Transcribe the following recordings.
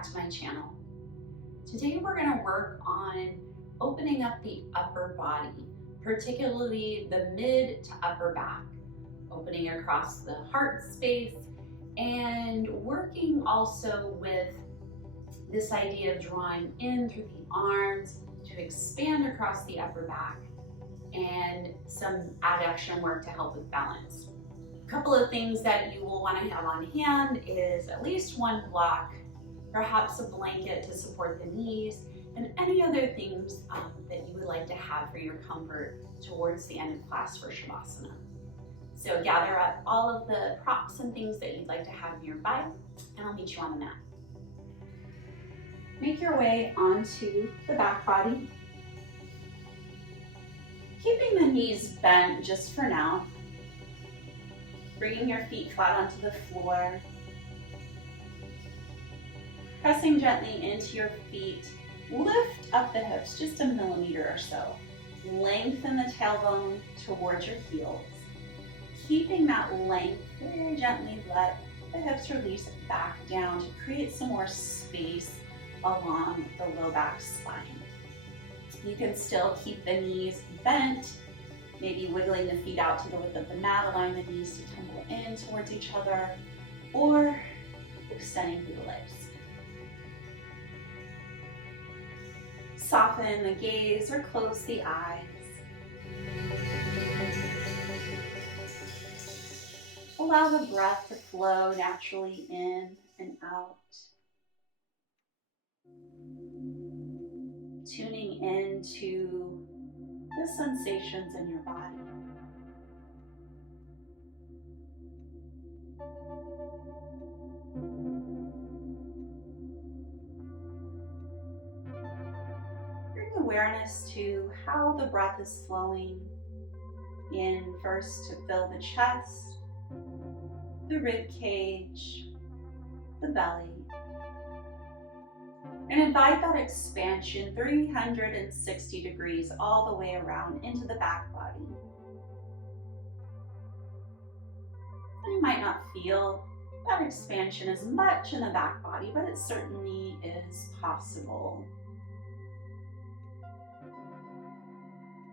back to my channel. Today we're going to work on opening up the upper body, particularly the mid to upper back, opening across the heart space and working also with this idea of drawing in through the arms to expand across the upper back and some adduction work to help with balance. A couple of things that you will want to have on hand is at least one block, perhaps a blanket to support the knees, and any other things that you would like to have for your comfort towards the end of class for Shavasana. So gather up all of the props and things that you'd like to have nearby, and I'll meet you on the mat. Make your way onto the back body, keeping the knees bent just for now. Bringing your feet flat onto the floor. Pressing gently into your feet. Lift up the hips just a millimeter or so. Lengthen the tailbone towards your heels. Keeping that length, very gently let the hips release back down to create some more space along the low back spine. You can still keep the knees bent, maybe wiggling the feet out to the width of the mat, allowing the knees to tumble in towards each other, or extending through the legs. Soften the gaze or close the eyes. Allow the breath to flow naturally in and out. Tuning into the sensations in your body. Bring awareness to how the breath is flowing in, first to fill the chest, the rib cage, the belly. And invite that expansion 360 degrees all the way around into the back body. And you might not feel that expansion as much in the back body, but it certainly is possible.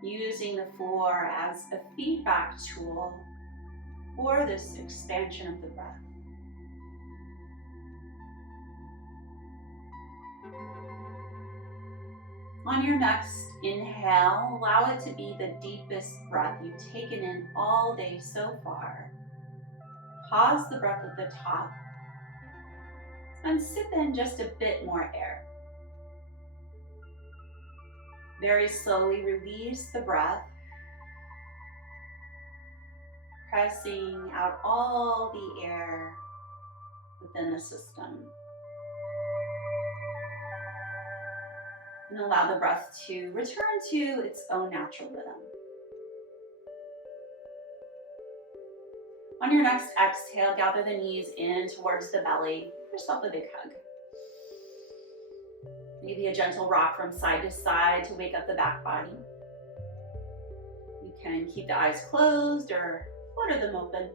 Using the floor as a feedback tool for this expansion of the breath. On your next inhale, allow it to be the deepest breath you've taken in all day so far. Pause the breath at the top and sip in just a bit more air. Very slowly release the breath, pressing out all the air within the system. And allow the breath to return to its own natural rhythm. On your next exhale, gather the knees in towards the belly. Give yourself a big hug. Maybe a gentle rock from side to side to wake up the back body. You can keep the eyes closed or flutter them open.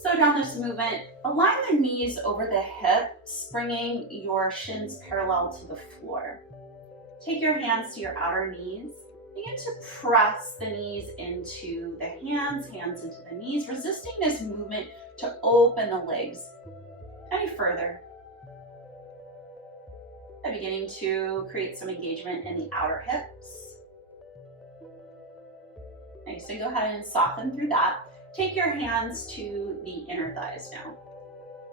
Slow down this movement. Align the knees over the hips, bringing your shins parallel to the floor. Take your hands to your outer knees. Begin to press the knees into the hands into the knees, resisting this movement to open the legs any further. And beginning to create some engagement in the outer hips. Okay, so go ahead and soften through that. Take your hands to the inner thighs now,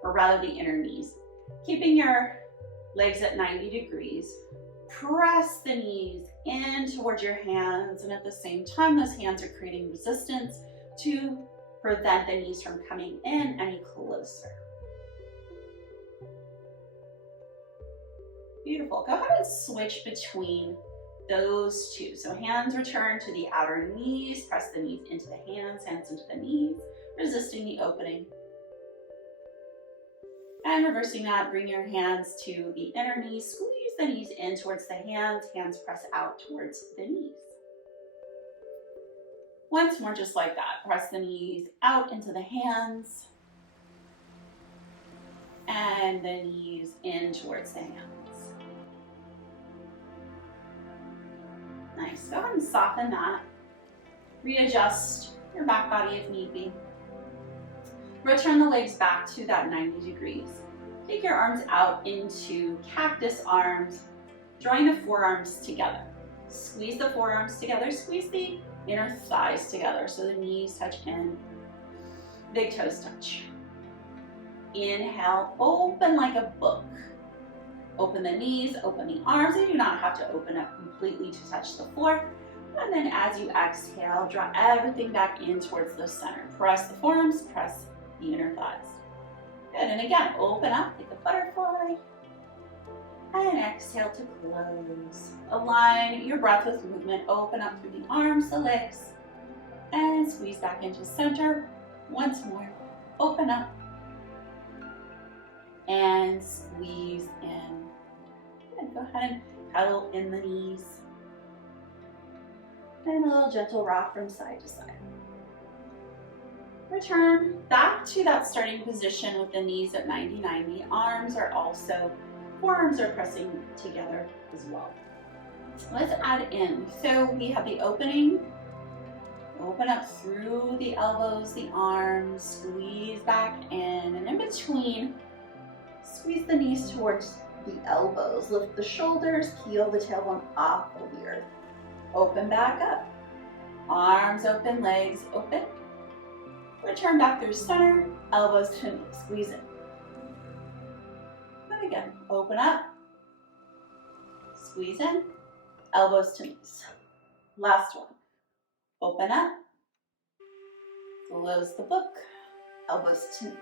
or rather the inner knees. Keeping your legs at 90 degrees, press the knees in towards your hands, and at the same time, those hands are creating resistance to prevent the knees from coming in any closer. Beautiful. Go ahead and switch between those two. So hands return to the outer knees, press the knees into the hands into the knees, resisting the opening. And reversing that, bring your hands to the inner knees, squeeze the knees in towards the hands press out towards the knees. Once more, just like that, press the knees out into the hands and the knees in towards the hands. Nice. Go ahead and soften that. Readjust your back body if need be. Return the legs back to that 90 degrees. Take your arms out into cactus arms, drawing the forearms together. Squeeze the forearms together, squeeze the inner thighs together so the knees touch in, big toes touch. Inhale, open like a book. Open the knees, open the arms. You do not have to open up completely to touch the floor. And then as you exhale, draw everything back in towards the center. Press the forearms, press the inner thighs. Good, and again, open up like a butterfly. And exhale to close. Align your breath with movement. Open up through the arms, the legs, and squeeze back into center. Once more, open up and squeeze in. Good, go ahead and pedal in the knees. And a little gentle rock from side to side. Return back to that starting position with the knees at 90-90. Forearms are pressing together as well. Let's add in. So we have the opening. Open up through the elbows, the arms, squeeze back in, and in between, squeeze the knees towards the elbows. Lift the shoulders, peel the tailbone off of the earth. Open back up. Arms open, legs open. Return back through center, elbows to knees. Squeeze in. And again, open up. Squeeze in, elbows to knees. Last one. Open up. Close the book, elbows to knees.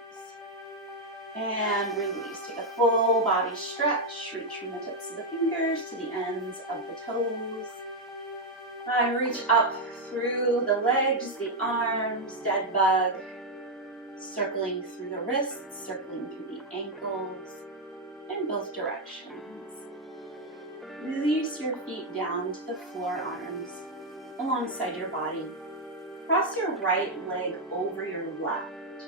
And release. Take a full body stretch. Reach from the tips of the fingers to the ends of the toes. And reach up through the legs, the arms, dead bug. Circling through the wrists, circling through the ankles in both directions. Release your feet down to the forearms alongside your body. Cross your right leg over your left.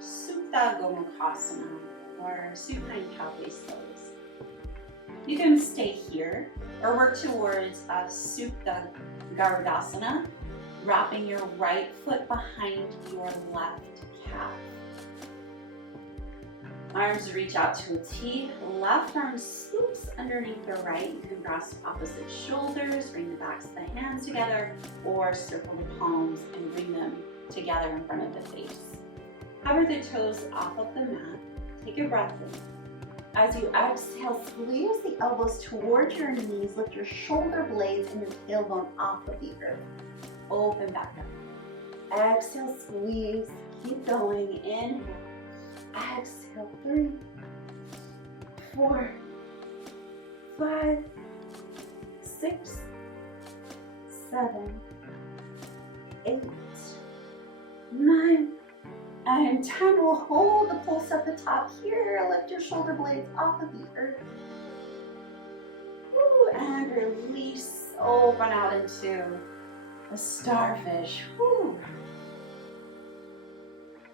Supta Gomukhasana, or supine cow face pose. You can stay here or work towards Supta Garudasana, wrapping your right foot behind your left calf. Arms reach out to a T. Left arm scoops underneath the right. You can grasp opposite shoulders, bring the backs of the hands together, or circle the palms and bring them together in front of the face. Hover the toes off of the mat. Take a breath in. As you exhale, squeeze the elbows towards your knees. Lift your shoulder blades and your tailbone off of the earth. Open back up. Exhale, squeeze. Keep going. Inhale. Exhale. 3, 4, 5, 6, 7, 8, 9, and 10. We'll hold the pulse at the top here. Lift your shoulder blades off of the earth. Woo, and release. Open out into a starfish. Woo.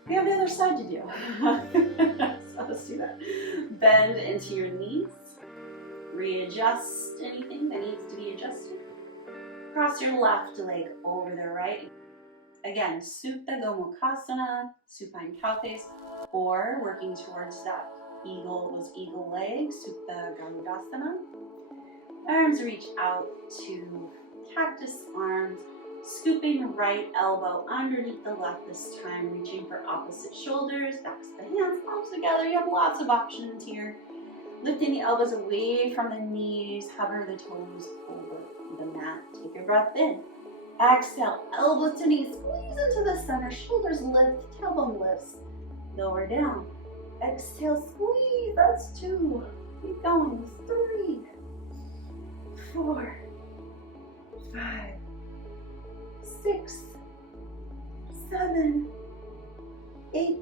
We have the other side to do. So let's do that. Bend into your knees. Readjust anything that needs to be adjusted. Cross your left leg over the right. Again, Supta Gomukhasana, supine cow face, or working towards that those eagle legs, Supta Garudasana. Arms reach out to cactus arms, scooping right elbow underneath the left this time, reaching for opposite shoulders, backs of the hands, palms together. You have lots of options here. Lifting the elbows away from the knees, hover the toes over the mat. Take a breath in. Exhale, elbows to knees, squeeze into the center, shoulders lift, tailbone lifts, lower down. Exhale, squeeze, that's 2. Keep going, 3, 4, 5, 6, 7, 8,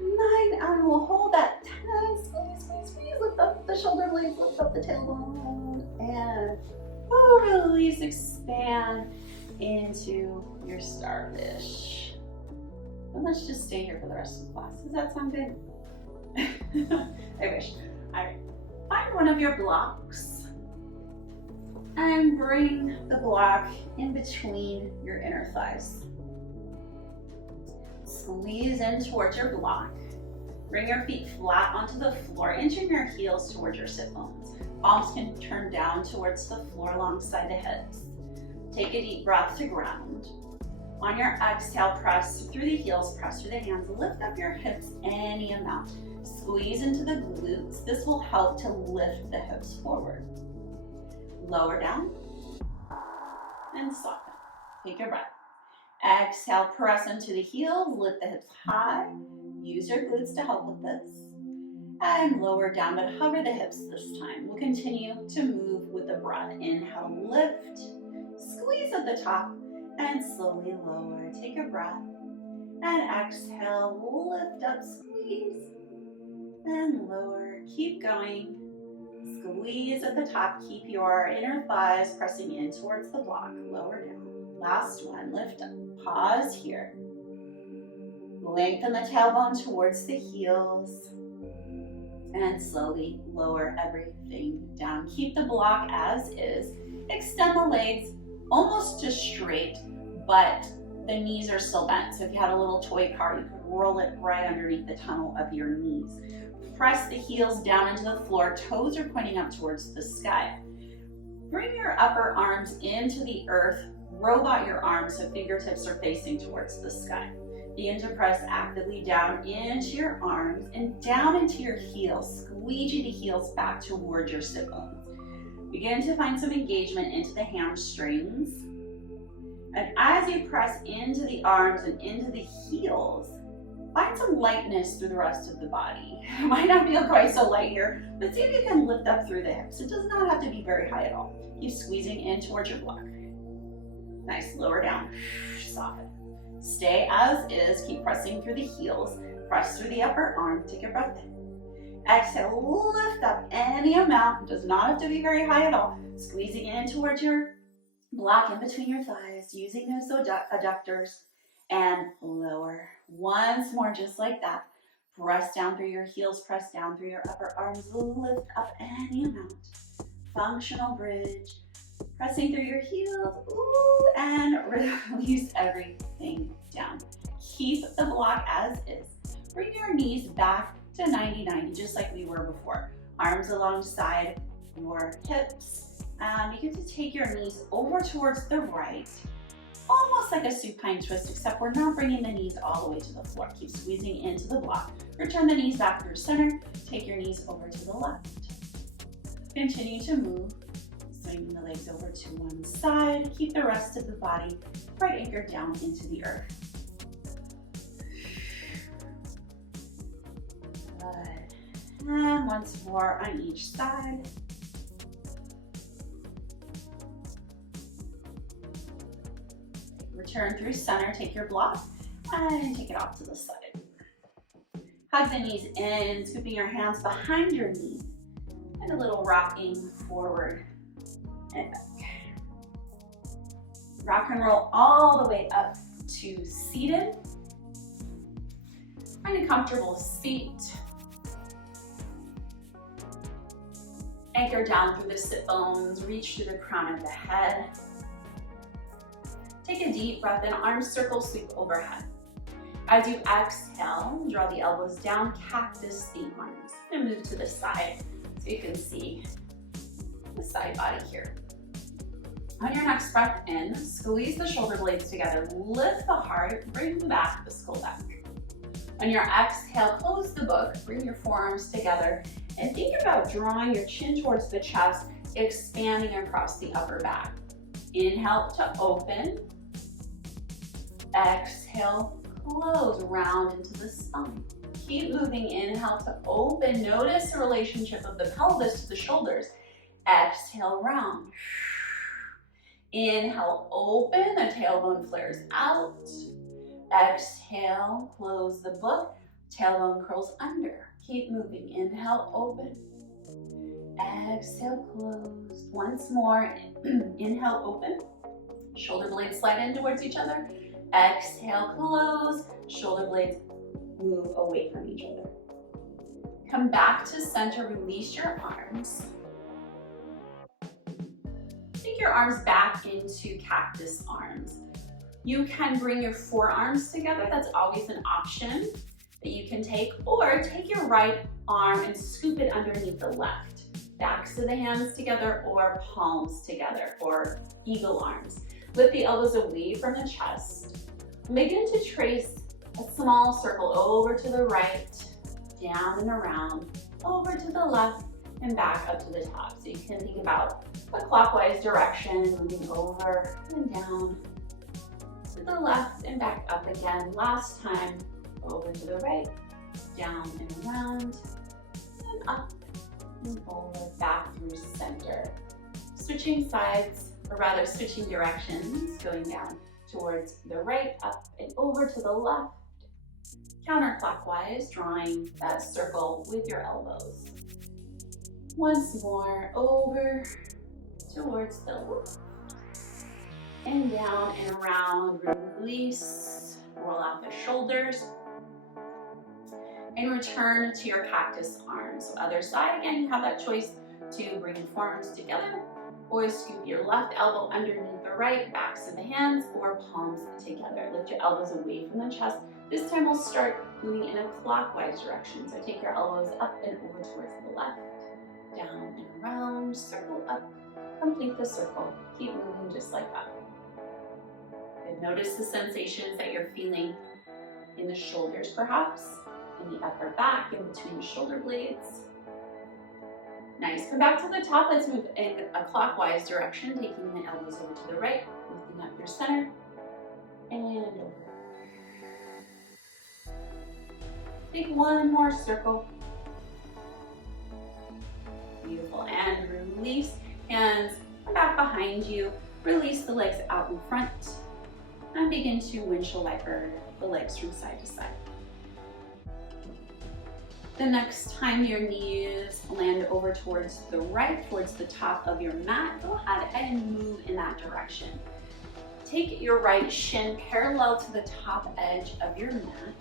9, and we'll hold that 10. Squeeze, squeeze, squeeze. Lift up the shoulder blades, lift up the tailbone, and release, expand into your starfish. And let's just stay here for the rest of the class. Does that sound good? I wish. All right, find one of your blocks and bring the block in between your inner thighs. Squeeze in towards your block. Bring your feet flat onto the floor, inching your heels towards your sit bones. Palms can turn down towards the floor alongside the hips. Take a deep breath to ground. On your exhale, press through the heels, press through the hands, lift up your hips any amount. Squeeze into the glutes. This will help to lift the hips forward. Lower down and soften. Take your breath. Exhale, press into the heels, lift the hips high. Use your glutes to help with this. And lower down, but hover the hips this time. We'll continue to move with the breath. Inhale, lift, squeeze at the top, and slowly lower. Take a breath. And exhale, lift up, squeeze, and lower. Keep going. Squeeze at the top. Keep your inner thighs pressing in towards the block. Lower down. Last one, lift up. Pause here. Lengthen the tailbone towards the heels. And slowly lower everything down. Keep the block as is. Extend the legs almost to straight, but the knees are still bent. So if you had a little toy car, you could roll it right underneath the tunnel of your knees. Press the heels down into the floor. Toes are pointing up towards the sky. Bring your upper arms into the earth. Robot your arms so fingertips are facing towards the sky. Begin to press actively down into your arms and down into your heels. Squeegee the heels back towards your sit bones. Begin to find some engagement into the hamstrings. And as you press into the arms and into the heels, find some lightness through the rest of the body. It might not feel quite so light here, but see if you can lift up through the hips. It does not have to be very high at all. Keep squeezing in towards your block. Nice, lower down, soften. Stay as is, keep pressing through the heels. Press through the upper arm, take your breath in. Exhale, lift up any amount. It does not have to be very high at all. Squeezing in towards your block in between your thighs, using those adductors, and lower. Once more, just like that. Press down through your heels, press down through your upper arms, lift up any amount. Functional bridge. Pressing through your heels, ooh, and release everything down. Keep the block as is. Bring your knees back to 90-90, just like we were before. Arms alongside your hips. Begin to take your knees over towards the right, almost like a supine twist, except we're not bringing the knees all the way to the floor. Keep squeezing into the block. Return the knees back through center. Take your knees over to the left. Continue to move. Swinging the legs over to one side. Keep the rest of the body right anchored down into the earth. Good. And once more on each side. Return through center, take your block, and take it off to the side. Hug the knees in, scooping your hands behind your knees, and a little rocking forward and back. Rock and roll all the way up to seated. Find a comfortable seat. Anchor down through the sit bones, reach through the crown of the head. Take a deep breath in, arms circle, sweep overhead. As you exhale, draw the elbows down, cactus the arms, and move to the side so you can see the side body here. On your next breath in, squeeze the shoulder blades together, lift the heart, bring back the skull back. On your exhale, close the book, bring your forearms together, and think about drawing your chin towards the chest, expanding across the upper back. Inhale to open. Exhale, close, round into the spine. Keep moving, inhale to open. Notice the relationship of the pelvis to the shoulders. Exhale, round. Inhale, open, the tailbone flares out. Exhale, close the book, tailbone curls under. Keep moving, inhale, open. Exhale, close. Once more, inhale, open. Shoulder blades slide in towards each other. Exhale, close. Shoulder blades move away from each other. Come back to center, release your arms. Take your arms back into cactus arms. You can bring your forearms together, that's always an option that you can take, or take your right arm and scoop it underneath the left. Backs of the hands together or palms together, or eagle arms. Lift the elbows away from the chest. Begin to trace a small circle over to the right, down and around, over to the left, and back up to the top. So you can think about a clockwise direction, moving over and down to the left and back up again. Last time, over to the right, down and around, and up and over, back through center. Switching sides, or rather switching directions, going down towards the right, up and over to the left, counterclockwise, drawing that circle with your elbows. Once more, over towards the left, and down and around, release, roll out the shoulders, and return to your cactus arms. So other side, again, you have that choice to bring your forearms together, or scoop your left elbow underneath the right, backs of the hands, or palms together. Lift your elbows away from the chest. This time we'll start moving in a clockwise direction. So take your elbows up and over towards the left, down and around, circle up, complete the circle. Keep moving just like that. And notice the sensations that you're feeling in the shoulders perhaps, in the upper back, in between the shoulder blades. Nice, come back to the top. Let's move in a clockwise direction, taking the elbows over to the right, lifting up your center, and over. Take one more circle. Beautiful, and release. Hands back behind you. Release the legs out in front, and begin to windshield wiper the legs from side to side. The next time your knees land over towards the right, towards the top of your mat, go ahead and move in that direction. Take your right shin parallel to the top edge of your mat,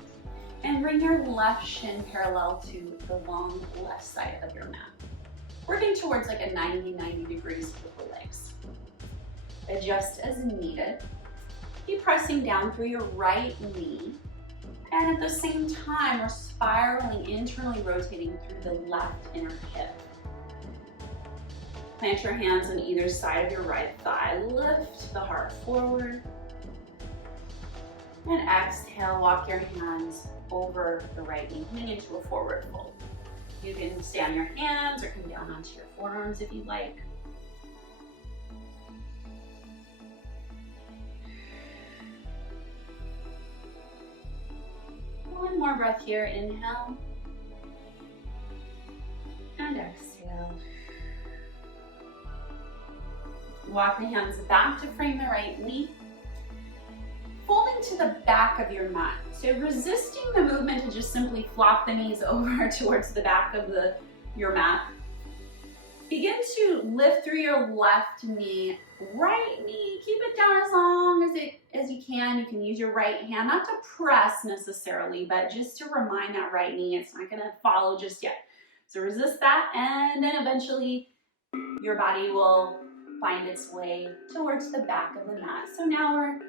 and bring your left shin parallel to the long left side of your mat. Working towards like a 90 degrees with the legs. Adjust as needed. Keep pressing down through your right knee. And at the same time, we're spiraling, internally rotating through the left inner hip. Plant your hands on either side of your right thigh. Lift the heart forward. And exhale, walk your hands over the right knee, coming into a forward fold. You can stay on your hands or come down onto your forearms if you'd like. One more breath here, inhale, and exhale. Walk the hands back to frame the right knee. Folding to the back of your mat. So resisting the movement to just simply flop the knees over towards the back of your mat. Begin to lift through your left knee, right knee. Keep it down as long as you can. You can use your right hand, not to press necessarily, but just to remind that right knee it's not gonna follow just yet. So resist that, and then eventually your body will find its way towards the back of the mat. So now we're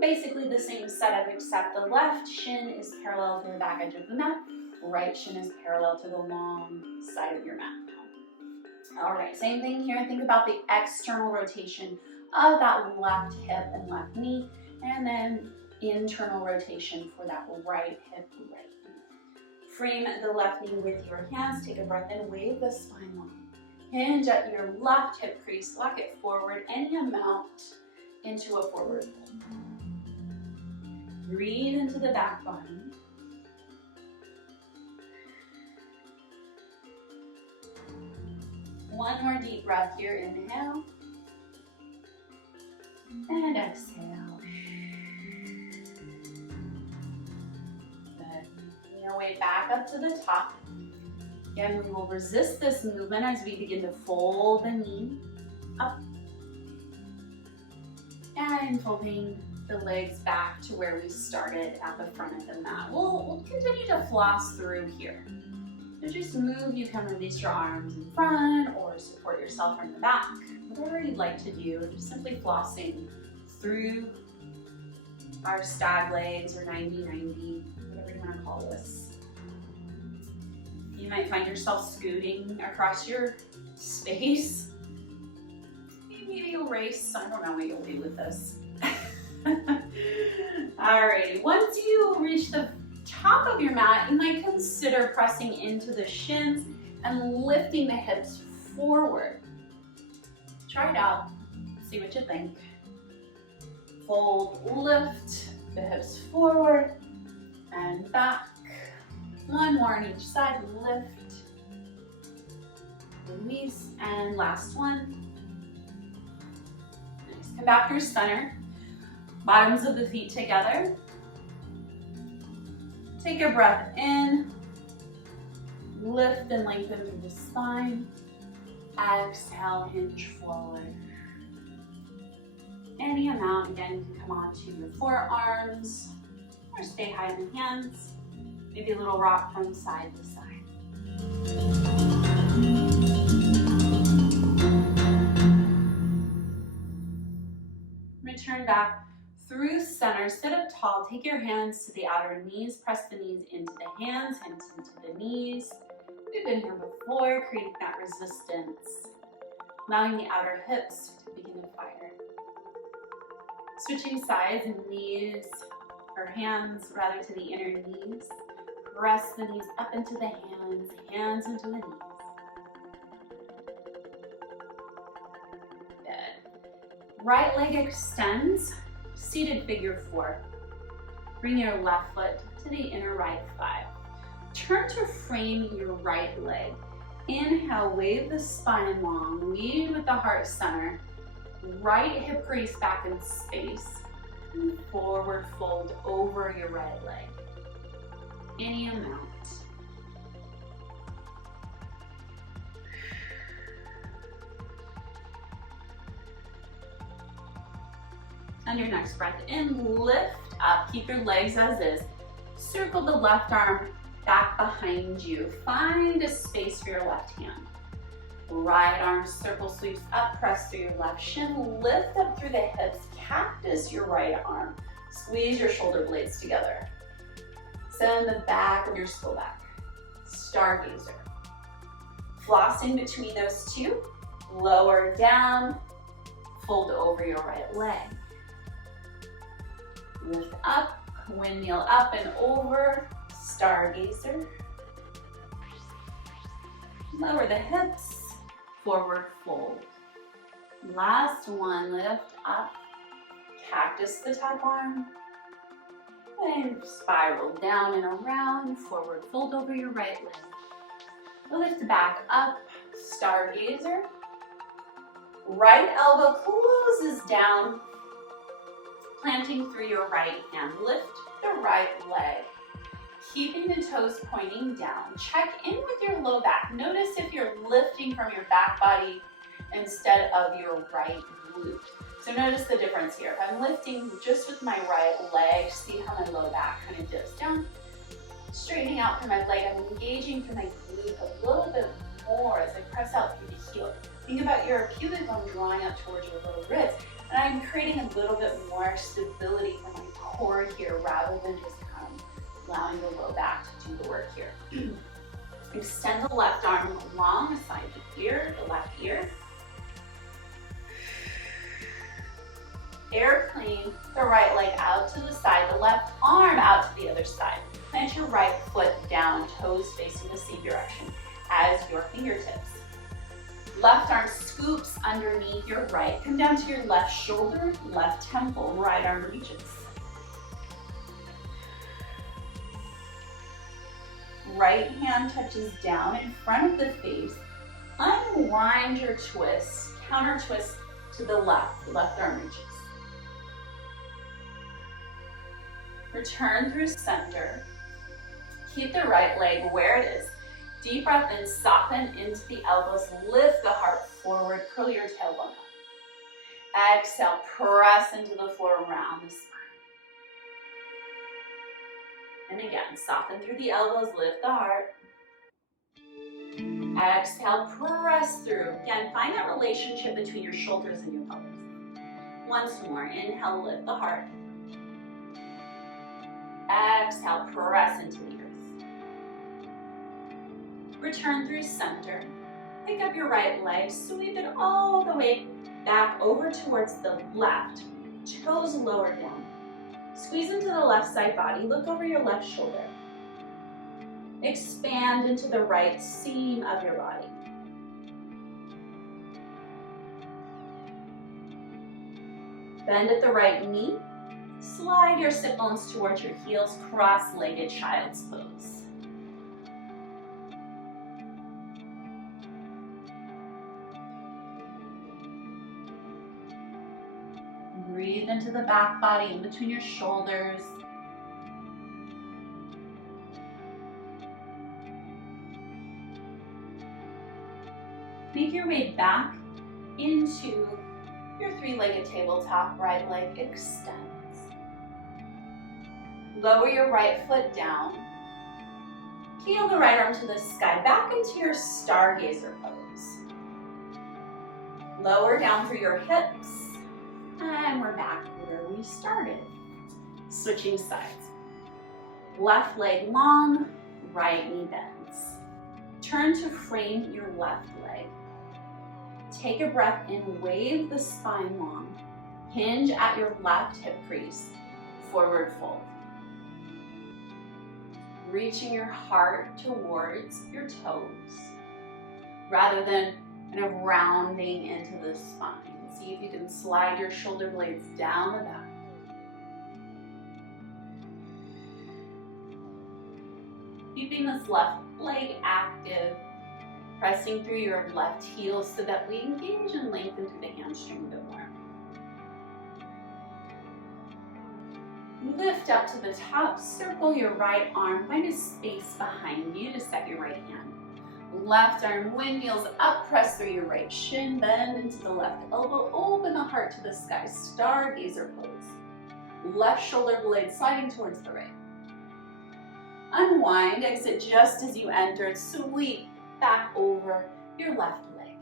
basically the same setup, except the left shin is parallel to the back edge of the mat. Right shin is parallel to the long side of your mat now. All right, same thing here. Think about the external rotation of that left hip and left knee, and then internal rotation for that right hip, right knee. Frame the left knee with your hands. Take a breath in, wave the spine long. Hinge at your left hip crease, lock it forward, and you mount into a forward fold. Breathe into the back body. One more deep breath here, inhale. And exhale. Good. Making your way back up to the top. Again, we will resist this movement as we begin to fold the knee up. And folding the legs back to where we started at the front of the mat. We'll continue to floss through here. So just move, you can release your arms in front or support yourself from the back. Whatever you'd like to do, just simply flossing through our stag legs or 90-90, whatever you want to call this. You might find yourself scooting across your space. Maybe you'll race, I don't know what you'll do with this. Alrighty, once you reach the top of your mat, you might consider pressing into the shins and lifting the hips forward. Try it out, see what you think. Fold, lift the hips forward and back. One more on each side, lift, release, and last one. Nice, come back through center. Bottoms of the feet together. Take a breath in. Lift and lengthen through the spine. Exhale, hinge forward. Any amount, again, you can come onto your forearms or stay high in the hands. Maybe a little rock from side to side. Return back through center, sit up tall, take your hands to the outer knees, press the knees into the hands into the knees. We've been here before, creating that resistance, allowing the outer hips to begin to fire. Switching sides and knees, or hands rather, to the inner knees. Press the knees up into the hands, hands into the knees. Good. Right leg extends. Seated figure 4. Bring your left foot to the inner right thigh. Turn to frame your right leg. Inhale, wave the spine long, lead with the heart center. Right hip crease back in space. And forward fold over your right leg. Any amount. On your next breath in, lift up, keep your legs as is. Circle the left arm back behind you. Find a space for your left hand. Right arm circle sweeps up, press through your left shin, lift up through the hips, cactus your right arm. Squeeze your shoulder blades together. Send the back of your skull back. Stargazer. Flossing between those two, lower down, fold over your right leg. Lift up, windmill up and over, stargazer. Lower the hips, forward fold. Last one, lift up, cactus the top arm, and spiral down and around, forward fold over your right leg. Lift back up, stargazer. Right elbow closes down, planting through your right hand. Lift the right leg, keeping the toes pointing down. Check in with your low back. Notice if you're lifting from your back body instead of your right glute. So notice the difference here. If I'm lifting just with my right leg, see how my low back kind of dips down. Straightening out through my leg, I'm engaging through my glute a little bit more as I press out through the heel. Think about your pubic bone drawing up towards your little ribs. And I'm creating a little bit more stability for my core here rather than just allowing the low back to do the work here. Extend the left arm alongside the ear, the left ear. Airplane the right leg out to the side, the left arm out to the other side. Plant your right foot down, toes facing the same direction as your fingertips. Left arm scoops underneath your right. Come down to your left shoulder, left temple, right arm reaches. Right hand touches down in front of the face. Unwind your twist, counter twist to the left arm reaches. Return through center. Keep the right leg where it is. Deep breath in, soften into the elbows, lift the heart forward, curl your tailbone up. Exhale, press into the floor around the spine. And again, soften through the elbows, lift the heart. Exhale, press through. Again, find that relationship between your shoulders and your pelvis. Once more, inhale, lift the heart. Exhale, press into the earth. Return through center. Pick up your right leg, sweep it all the way back over towards the left. Toes lower down. Squeeze into the left side body, look over your left shoulder. Expand into the right seam of your body. Bend at the right knee. Slide your sit bones towards your heels, cross-legged child's pose. Breathe into the back body, in between your shoulders. Make your way back into your three-legged tabletop. Right leg extends. Lower your right foot down. Heel the right arm to the sky, back into your stargazer pose. Lower down through your hips, and we're back where we started. Switching sides. Left leg long, right knee bends. Turn to frame your left leg. Take a breath in, wave the spine long. Hinge at your left hip crease, forward fold. Reaching your heart towards your toes, rather than kind of rounding into the spine. See if you can slide your shoulder blades down the back. Keeping this left leg active, pressing through your left heel so that we engage and lengthen through the hamstring a bit more. Lift up to the top, circle your right arm, find a space behind you to set your right hand. Left arm, windmills up, press through your right shin, bend into the left elbow, open the heart to the sky, stargazer pose. Left shoulder blade sliding towards the right. Unwind, exit just as you entered, sweep back over your left leg.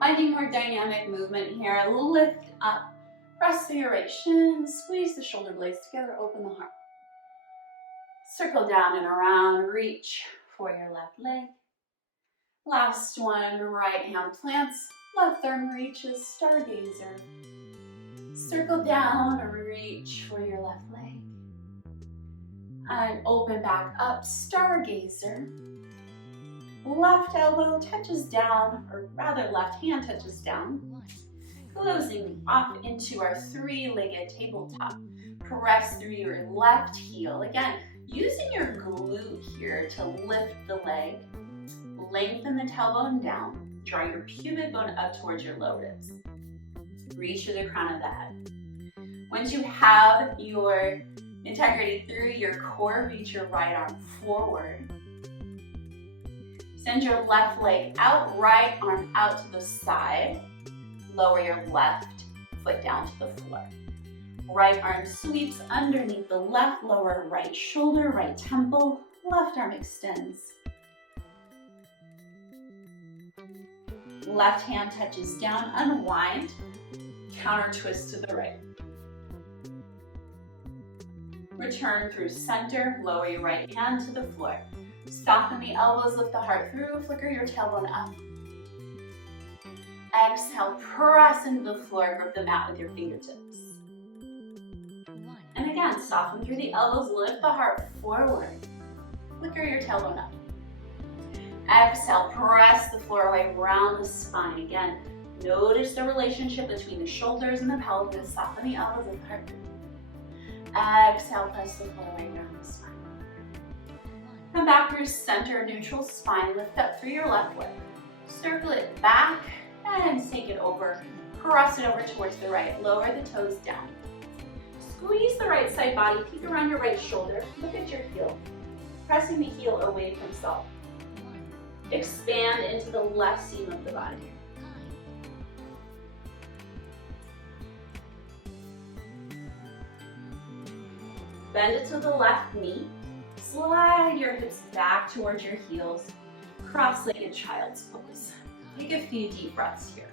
Finding more dynamic movement here, lift up, press through your right shin, squeeze the shoulder blades together, open the heart. Circle down and around, reach for your left leg. Last one, right hand plants, left arm reaches, stargazer. Circle down, reach for your left leg. And open back up, stargazer. Left elbow touches down, or rather left hand touches down. Closing off into our three-legged tabletop. Press through your left heel. Again, using your glute here to lift the leg. Lengthen the tailbone down. Draw your pubic bone up towards your low ribs. Reach for the crown of the head. Once you have your integrity through your core, reach your right arm forward. Send your left leg out, right arm out to the side. Lower your left foot down to the floor. Right arm sweeps underneath the left lower right shoulder, right temple. Left arm extends. Left hand touches down, unwind. Counter twist to the right. Return through center, lower your right hand to the floor. Soften the elbows, lift the heart through, flicker your tailbone up. Exhale, press into the floor, grip the mat with your fingertips. And again, soften through the elbows, lift the heart forward. Flicker your tailbone up. Exhale, press the floor away, round the spine. Again, notice the relationship between the shoulders and the pelvis. Soften the elbows, lift the heart through. Exhale, press the floor away, round the spine. Come back through center, neutral spine. Lift up through your left leg. Circle it back and sink it over. Press it over towards the right. Lower the toes down. Squeeze the right side body. Peek around your right shoulder. Look at your heel. Pressing the heel away from self. Expand into the left seam of the body. Bend it to the left knee. Slide your hips back towards your heels. cross-legged child's pose. Take a few deep breaths here.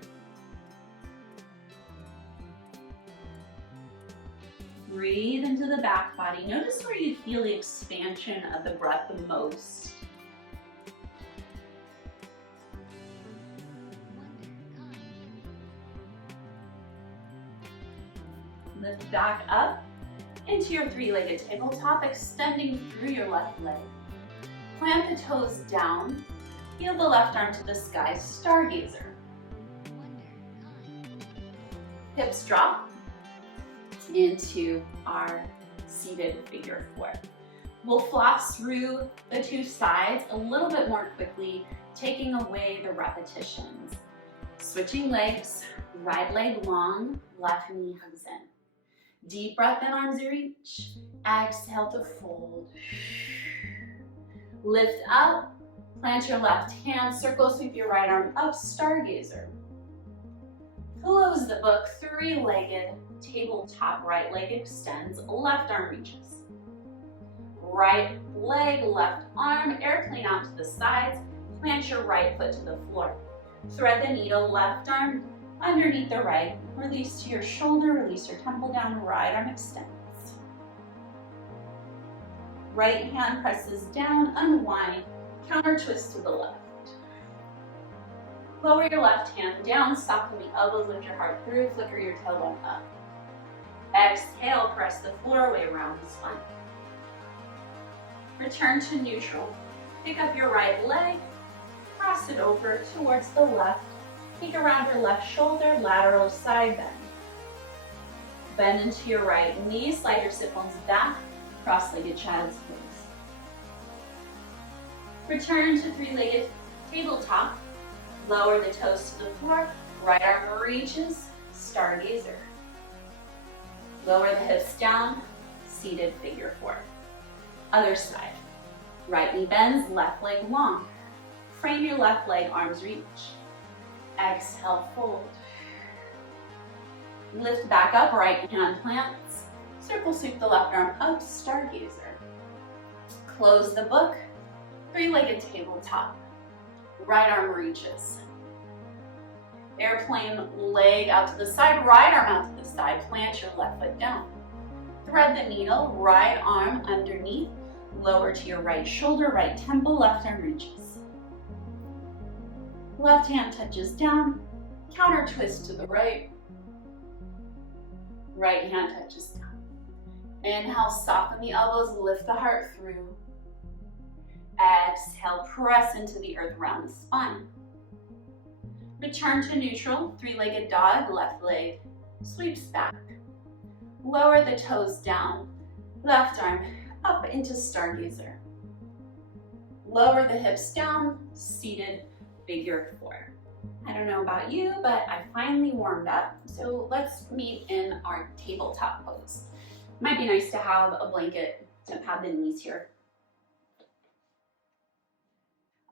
Breathe into the back body. Notice where you feel the expansion of the breath the most. Lift back up into your three-legged tabletop, extending through your left leg. Plant the toes down. Heel the left arm to the sky, stargazer. Hips drop into our seated figure four. We'll floss through the two sides a little bit more quickly, taking away the repetitions. Switching legs, right leg long, left knee hugs in. Deep breath in, arms reach. Exhale to fold. Lift up, plant your left hand, circle sweep your right arm up, stargazer. Close the book, three-legged tabletop, right leg extends, left arm reaches. Right leg, left arm, airplane out to the sides, plant your right foot to the floor. Thread the needle, left arm underneath the right, release to your shoulder, release your temple down, right arm extends. Right hand presses down, unwind, counter twist to the left. Lower your left hand down, soften the elbows, lift your heart through, flicker your tailbone up. Exhale, press the floor away around the spine. Return to neutral. Pick up your right leg, cross it over towards the left. Peek around your left shoulder, lateral side bend. Bend into your right knee, slide your sit bones back, cross-legged child's pose. Return to three-legged tabletop. Lower the toes to the floor, right arm reaches, stargazer. Lower the hips down, seated figure four. Other side. Right knee bends, left leg long. Frame your left leg, arms reach. Exhale, fold. Lift back up, right hand plants. Circle sweep the left arm up, stargazer. Close the book, three-legged tabletop. Right arm reaches. Airplane leg out to the side, right arm out to the side. Plant your left foot down. Thread the needle, right arm underneath. Lower to your right shoulder, right temple, left arm reaches. Left hand touches down, counter twist to the right. Right hand touches down. Inhale, soften the elbows, lift the heart through. Exhale, press into the earth around the spine. Return to neutral, three-legged dog, left leg sweeps back. Lower the toes down, left arm up into stargazer. Lower the hips down, seated figure four. I don't know about you, but I finally warmed up, so let's meet in our tabletop pose. Might be nice to have a blanket to pad the knees here.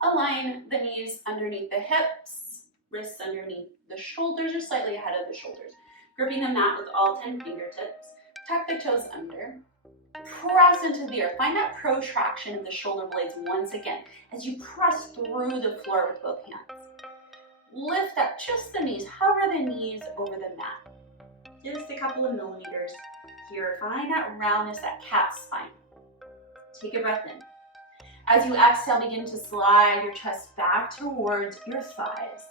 Align the knees underneath the hips, wrists underneath the shoulders or slightly ahead of the shoulders. Gripping the mat with all 10 fingertips. Tuck the toes under. Press into the earth. Find that protraction of the shoulder blades once again as you press through the floor with both hands. Lift up just the knees. Hover the knees over the mat. Just a couple of millimeters here. Find that roundness, that cat spine. Take a breath in. As you exhale, begin to slide your chest back towards your thighs.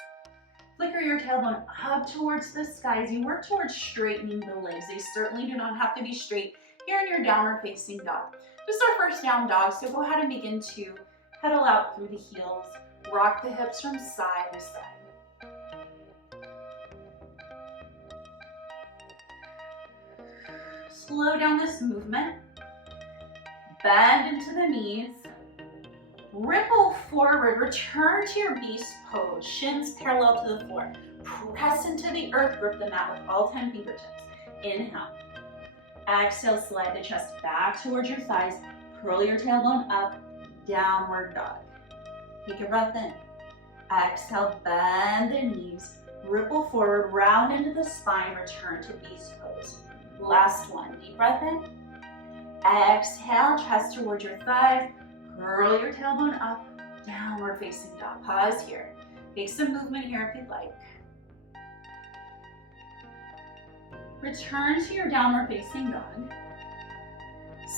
Flicker your tailbone up towards the sky as you work towards straightening the legs. They certainly do not have to be straight here in your downward facing dog. This is our first down dog, so go ahead and begin to pedal out through the heels. Rock the hips from side to side. Slow down this movement. Bend into the knees. Ripple forward, return to your beast pose, shins parallel to the floor. Press into the earth, grip the mat with all 10 fingertips. Inhale. Exhale, slide the chest back towards your thighs. Curl your tailbone up, downward dog. Take a breath in. Exhale, bend the knees. Ripple forward, round into the spine, return to beast pose. Last one, deep breath in. Exhale, chest towards your thighs. Curl your tailbone up, downward facing dog. Pause here. Take some movement here if you'd like. Return to your downward facing dog.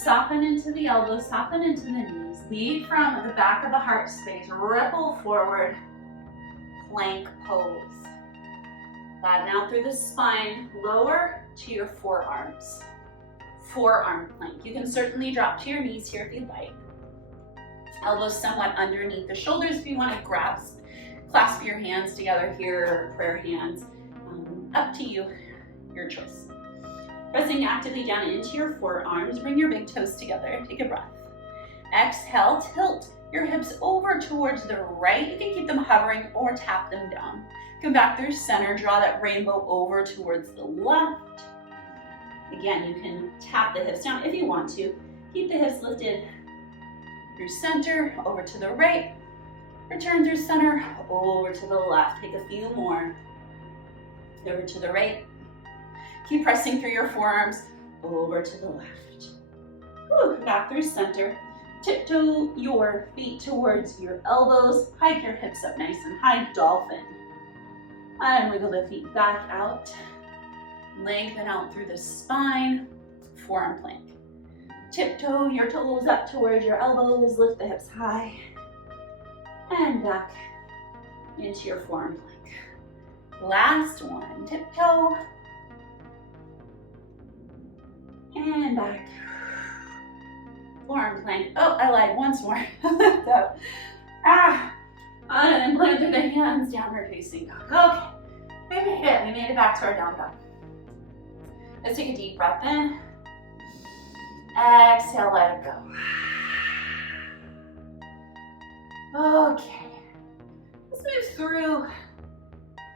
Soften into the elbows, soften into the knees. Lead from the back of the heart space. Ripple forward. Plank pose. Flatten out through the spine. Lower to your forearms. Forearm plank. You can certainly drop to your knees here if you'd like. Elbows somewhat underneath the shoulders if you want to clasp your hands together here, prayer hands. Up to you, your choice. Pressing actively down into your forearms, bring your big toes together, take a breath. Exhale, tilt your hips over towards the right. You can keep them hovering or tap them down. Come back through center, draw that rainbow over towards the left. Again, you can tap the hips down if you want to. Keep the hips lifted through center, over to the right. Return through center, over to the left. Take a few more. Over to the right. Keep pressing through your forearms, over to the left. Whew, back through center. Tiptoe your feet towards your elbows. Hike your hips up nice and high, dolphin. And wiggle the feet back out. Lengthen out through the spine, forearm plank. Tiptoe your toes up towards your elbows, lift the hips high. And back into your forearm plank. Last one, tiptoe. And back. Forearm plank. Oh, I lied, once more. Lift up. And plant through the hands, downward facing dog. Okay, we made it back to our down dog. Let's take a deep breath in. Exhale, let it go. Okay, let's move through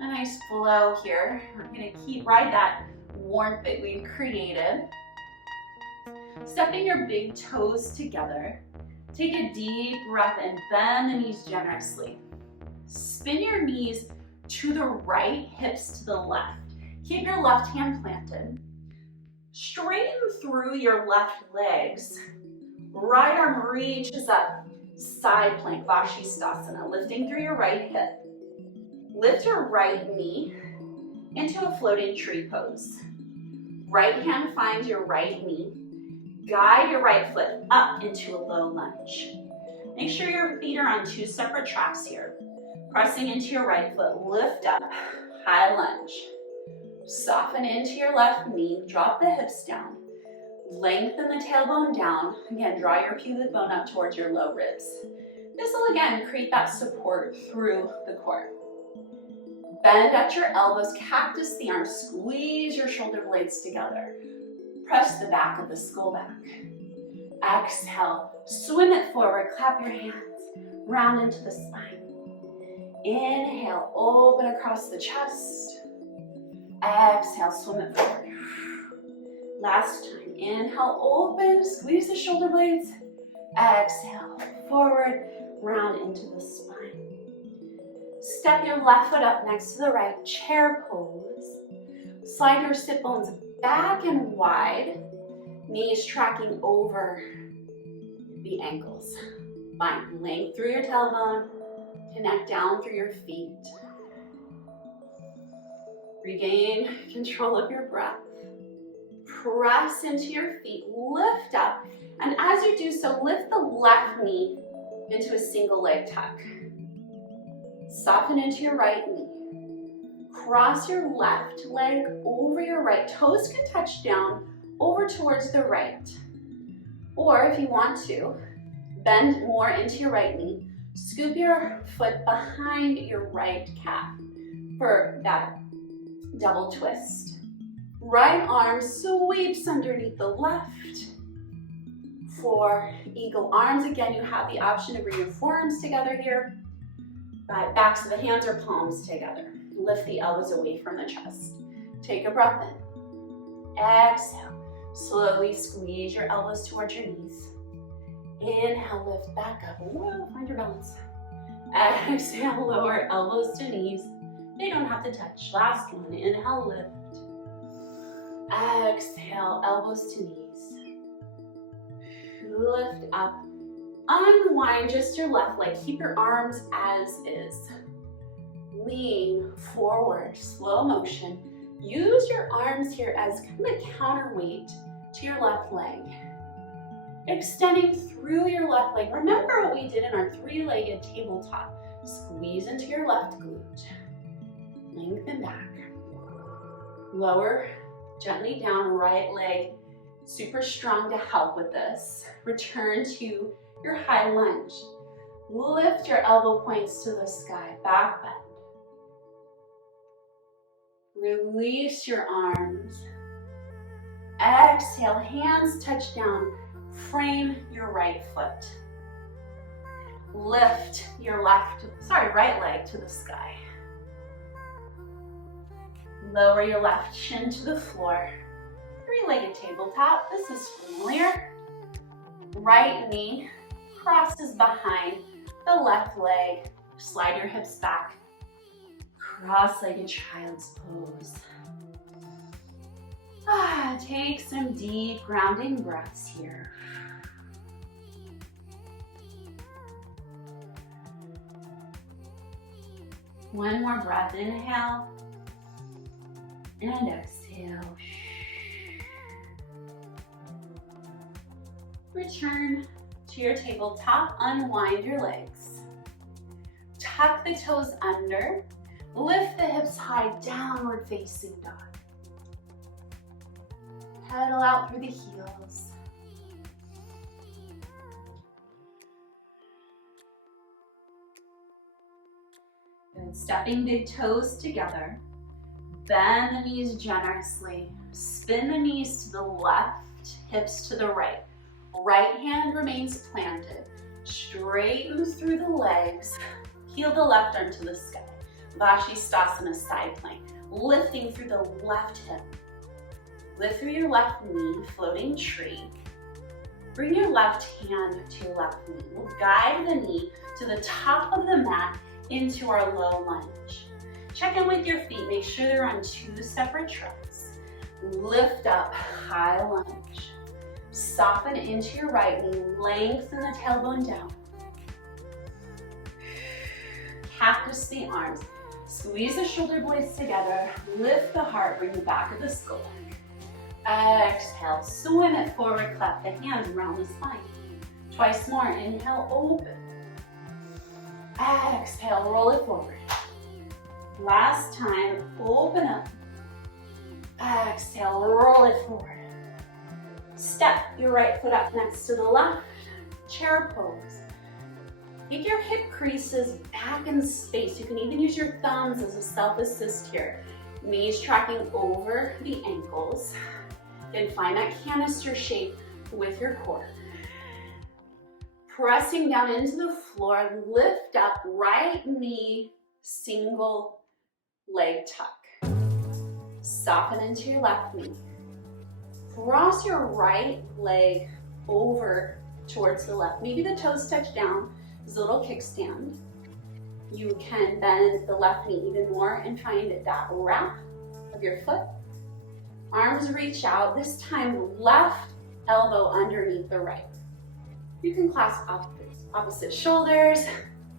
a nice flow here. We're gonna ride that warmth that we've created. Stepping your big toes together. Take a deep breath and bend the knees generously. Spin your knees to the right, hips to the left. Keep your left hand planted. Straighten through your left legs. Right arm reaches up, side plank, Vashisthasana, lifting through your right hip. Lift your right knee into a floating tree pose. Right hand finds your right knee. Guide your right foot up into a low lunge. Make sure your feet are on two separate tracks here. Pressing into your right foot, lift up, high lunge. Soften into your left knee, drop the hips down. Lengthen the tailbone down. Again, draw your pubic bone up towards your low ribs. This will again create that support through the core. Bend at your elbows, cactus the arms, squeeze your shoulder blades together. Press the back of the skull back. Exhale, swim it forward, clap your hands, round into the spine. Inhale, open across the chest. Exhale, swim it forward. Last time, inhale, open, squeeze the shoulder blades. Exhale, forward, round into the spine. Step your left foot up next to the right, chair pose. Slide your sit bones back and wide, knees tracking over the ankles. Find length through your tailbone, connect down through your feet. Regain control of your breath. Press into your feet, lift up, and as you do so, lift the left knee into a single leg tuck. Soften into your right knee. Cross your left leg over your right. Toes can touch down over towards the right. Or if you want to, bend more into your right knee. Scoop your foot behind your right calf for that double twist. Right arm sweeps underneath the left. For eagle arms, again, you have the option to bring your forearms together here. Backs of the hands or palms together. Lift the elbows away from the chest. Take a breath in. Exhale. Slowly squeeze your elbows towards your knees. Inhale, lift back up. Whoa, find your balance. Exhale, lower elbows to knees. They don't have to touch. Last one. Inhale, lift. Exhale, elbows to knees. Lift up Unwind just your left leg. Keep your arms as is. Lean forward, slow motion. Use your arms here as kind of a counterweight to your left leg. Extending through your left leg. Remember what we did in our three-legged tabletop. Squeeze into your left glute. Lengthen back. Lower gently down, right leg. Super strong to help with this. Return to your high lunge. Lift your elbow points to the sky. Back bend. Release your arms. Exhale, hands touch down. Frame your right foot. Lift your right leg to the sky. Lower your left shin to the floor. Three-legged tabletop. This is familiar. Right knee crosses behind the left leg. Slide your hips back. Cross-legged child's pose. Take some deep grounding breaths here. One more breath. Inhale and exhale. Return to your tabletop. Unwind your legs. Tuck the toes under. Lift the hips high, downward facing dog. Pedal out through the heels. Good. Stepping big toes together. Bend the knees generously. Spin the knees to the left, hips to the right. Right hand remains planted. Straighten through the legs. Heel the left arm to the sky. Vashisthasana side plank. Lifting through the left hip. Lift through your left knee, floating tree. Bring your left hand to your left knee. We'll guide the knee to the top of the mat into our low lunge. Check in with your feet. Make sure they're on two separate treads. Lift up, high lunge. Soften into your right knee. Lengthen the tailbone down. Cactus the arms. Squeeze the shoulder blades together. Lift the heart. Bring the back of the skull. Exhale, swim it forward, clap the hands around the spine. Twice more, inhale, open. Exhale, roll it forward. Last time, open up. Exhale, roll it forward. Step your right foot up next to the left. Chair pose. Take your hip creases back in space. You can even use your thumbs as a self-assist here. Knees tracking over the ankles. And find that canister shape with your core. Pressing down into the floor, lift up, right knee, single leg tuck. Soften into your left knee. Cross your right leg over towards the left. Maybe the toes touch down. There's a little kickstand. You can bend the left knee even more and find that wrap of your foot. Arms reach out, this time left elbow underneath the right. You can clasp opposite shoulders,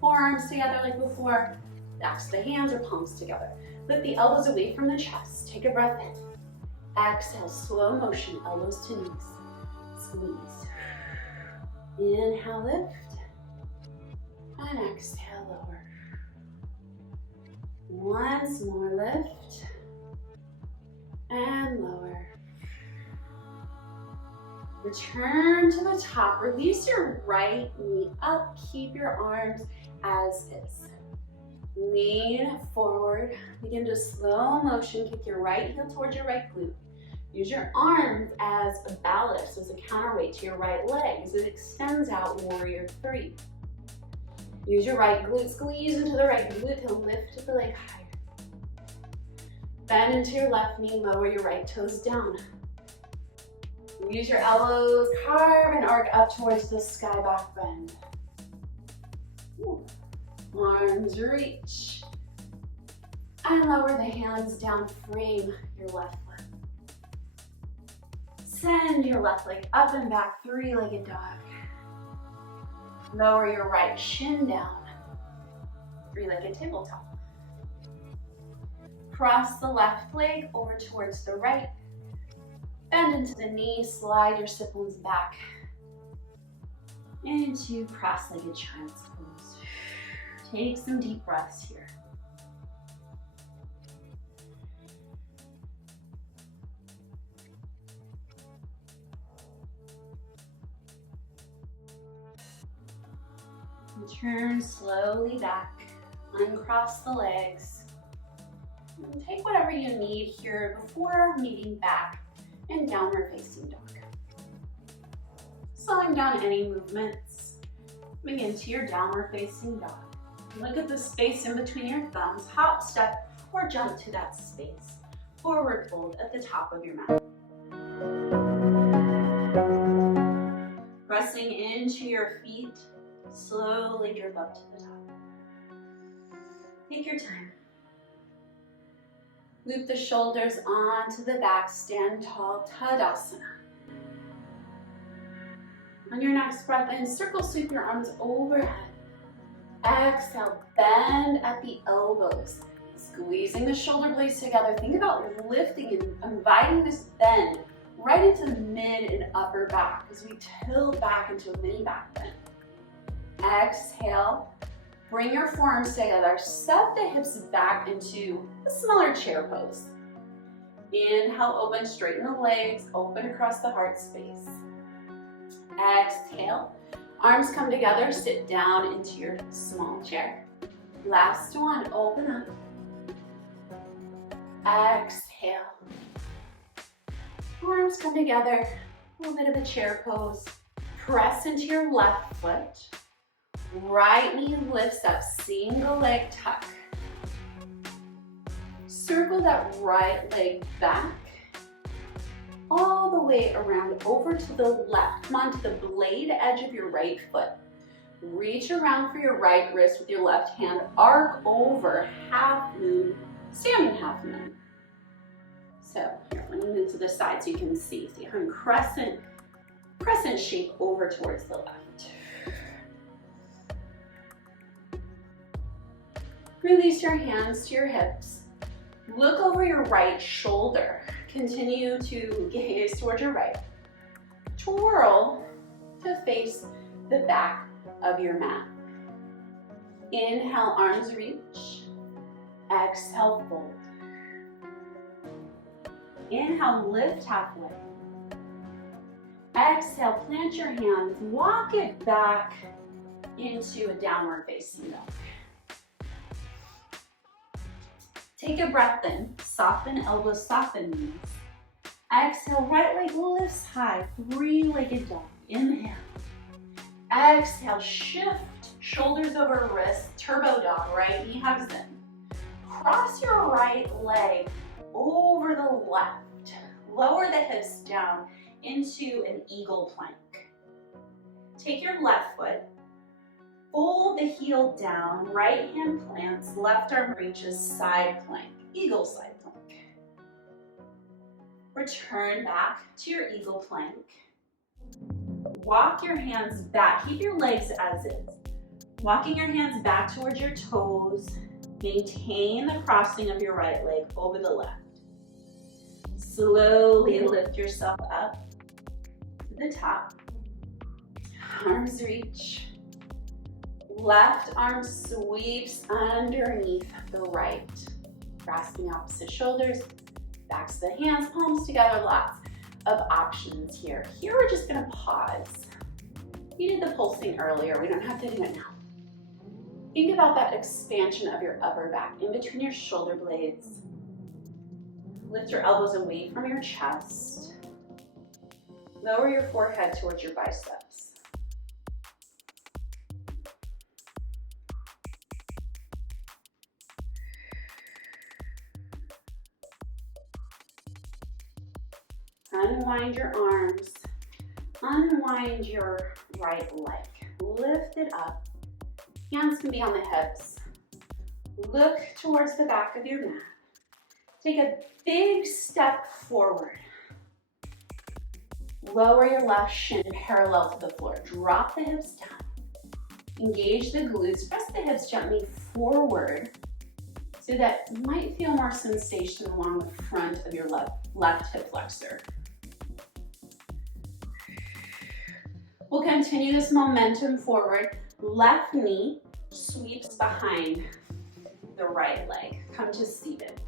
forearms together like before, backs of the hands or palms together. Lift the elbows away from the chest. Take a breath in. Exhale, slow motion, elbows to knees. Squeeze. Inhale, lift. And exhale, lower. Once more, lift. And lower. Return to the top. Release your right knee up. Keep your arms as is. Lean forward. Begin to slow motion. Kick your right heel towards your right glute. Use your arms as a ballast, as a counterweight to your right leg as it extends out, warrior three. Use your right glute. Squeeze into the right glute to lift the leg higher. Bend into your left knee, lower your right toes down. Use your elbows, carve an arc up towards the sky, back bend. Ooh. Arms reach. And lower the hands down, frame your left foot. Send your left leg up and back, three-legged dog. Lower your right shin down. Three-legged tabletop. Cross the left leg over towards the right. Bend into the knee, slide your sit bones back into cross-legged child's pose. Take some deep breaths here. And turn slowly back, uncross the legs. And take whatever you need here before meeting back in downward facing dog. Slowing down any movements, coming into your downward facing dog. Look at the space in between your thumbs, hop, step, or jump to that space. Forward fold at the top of your mat. Pressing into your feet, slowly drip up to the top. Take your time. Loop the shoulders onto the back, stand tall, Tadasana. On your next breath in, circle sweep your arms overhead. Exhale, bend at the elbows, squeezing the shoulder blades together. Think about lifting and inviting this bend right into the mid and upper back as we tilt back into a mini back bend. Exhale, bring your forearms together, set the hips back into a smaller chair pose. Inhale, open, straighten the legs, open across the heart space. Exhale, arms come together, sit down into your small chair. Last one, open up. Exhale. Arms come together, a little bit of a chair pose. Press into your left foot. Right knee lifts up, single leg tuck. Circle that right leg back, all the way around over to the left. Come on to the blade edge of your right foot. Reach around for your right wrist with your left hand. Arc over, half moon, standing half moon. So here, let me move to the side so you can see. So you have crescent shape over towards the left. Release your hands to your hips. Look over your right shoulder. Continue to gaze towards your right. Twirl to face the back of your mat. Inhale, arms reach. Exhale, fold. Inhale, lift halfway. Exhale, plant your hands. Walk it back into a downward facing dog. Take a breath in, soften elbows, soften knees. Exhale, right leg lifts high, three-legged dog. Inhale. Exhale, shift shoulders over wrists, turbo dog, right knee hugs in. Cross your right leg over the left. Lower the hips down into an eagle plank. Take your left foot, fold the heel down, right hand plants, left arm reaches, side plank, eagle side plank. Return back to your eagle plank. Walk your hands back, keep your legs as is. Walking your hands back towards your toes, maintain the crossing of your right leg over the left. Slowly lift yourself up to the top. Arms reach. Left arm sweeps underneath the right. Grasping opposite shoulders, backs of the hands, palms together, lots of options here. Here we're just gonna pause. You did the pulsing earlier, we don't have to do it now. Think about that expansion of your upper back in between your shoulder blades. Lift your elbows away from your chest. Lower your forehead towards your biceps. Unwind your arms, unwind your right leg. Lift it up. Hands can be on the hips. Look towards the back of your mat. Take a big step forward. Lower your left shin parallel to the floor. Drop the hips down. Engage the glutes, press the hips gently forward so that you might feel more sensation along the front of your left hip flexor. We'll continue this momentum forward. Left knee sweeps behind the right leg. Come to seated.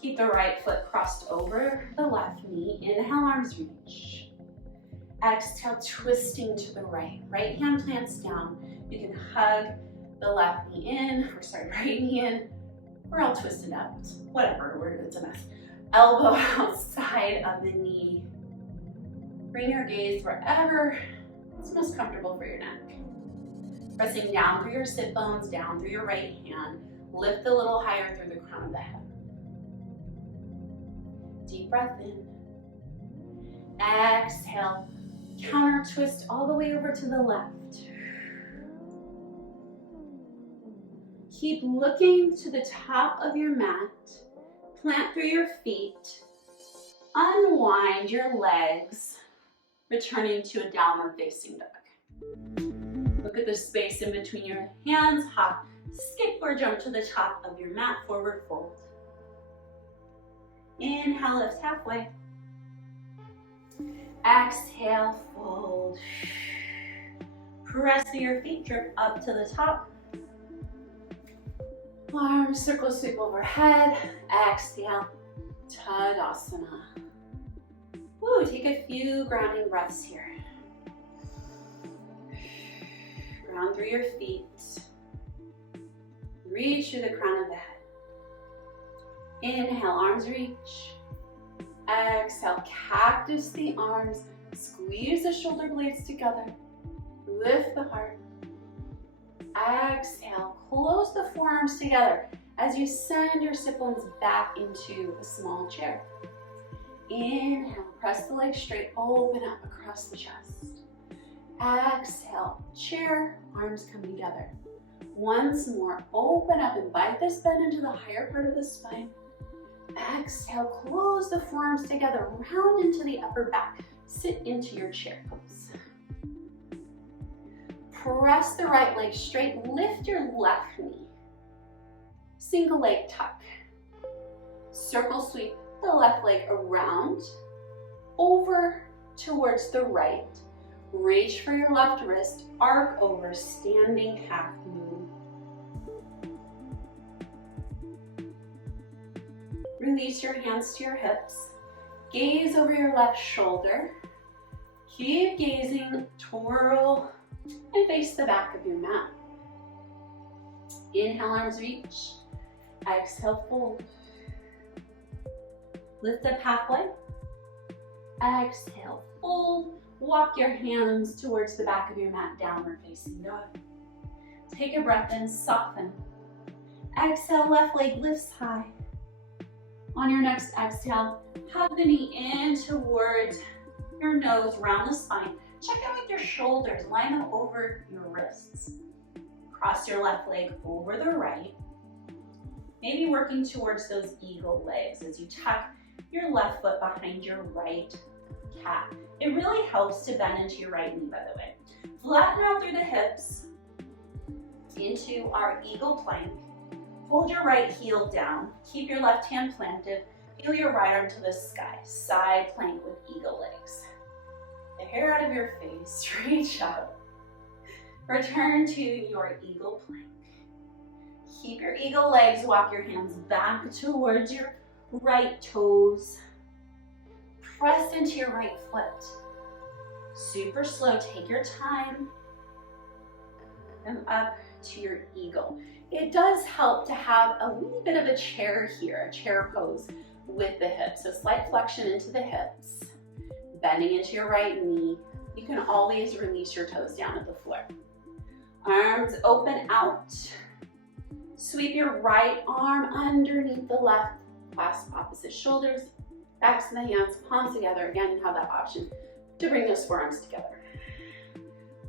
Keep the right foot crossed over the left knee. Inhale, arms reach. Exhale, twisting to the right. Right hand plants down. You can hug the left knee in, right knee in. We're all twisted up. Whatever, it's a mess. Elbow outside of the knee. Bring your gaze wherever it's most comfortable for your neck. Pressing down through your sit bones, down through your right hand. Lift a little higher through the crown of the head. Deep breath in. Exhale. Counter twist all the way over to the left. Keep looking to the top of your mat. Plant through your feet. Unwind your legs, returning to a downward facing dog. Look at the space in between your hands. Hop, skip, or jump to the top of your mat. Forward fold. Inhale, lift halfway. Exhale, fold. Press through your feet, drip up to the top. Arms circle sweep overhead. Exhale, Tadasana. Woo, take a few grounding breaths here. Ground through your feet. Reach through the crown of the head. Inhale, arms reach. Exhale, cactus the arms. Squeeze the shoulder blades together. Lift the heart. Exhale, close the forearms together as you send your sit bones back into a small chair. Inhale, press the legs straight, open up across the chest. Exhale, chair, arms come together. Once more, open up, invite this bend into the higher part of the spine. Exhale, close the forearms together, round into the upper back. Sit into your chair pose. Press the right leg straight, lift your left knee. Single leg tuck. Circle sweep the left leg around, over towards the right. Reach for your left wrist, arc over, standing half moon. Release your hands to your hips. Gaze over your left shoulder. Keep gazing, twirl, and face the back of your mat. Inhale, arms reach. Exhale, fold. Lift up halfway. Exhale, fold. Walk your hands towards the back of your mat, downward facing dog. Take a breath in, soften. Exhale, left leg lifts high. On your next exhale, hug the knee in towards your nose, round the spine. Check in with your shoulders, line them over your wrists. Cross your left leg over the right. Maybe working towards those eagle legs as you tuck your left foot behind your right calf. It really helps to bend into your right knee, by the way. Flatten out through the hips into our eagle plank. Hold your right heel down. Keep your left hand planted. Feel your right arm to the sky. Side plank with eagle legs. The hair out of your face, reach up. Return to your eagle plank. Keep your eagle legs, walk your hands back towards your right toes. Press into your right foot. Super slow, take your time. And up to your eagle. It does help to have a little bit of a chair here, a chair pose with the hips. So slight flexion into the hips, bending into your right knee. You can always release your toes down at the floor. Arms open out. Sweep your right arm underneath the left. Clasp opposite shoulders. Backs of the hands, palms together. Again, you have that option to bring those forearms together.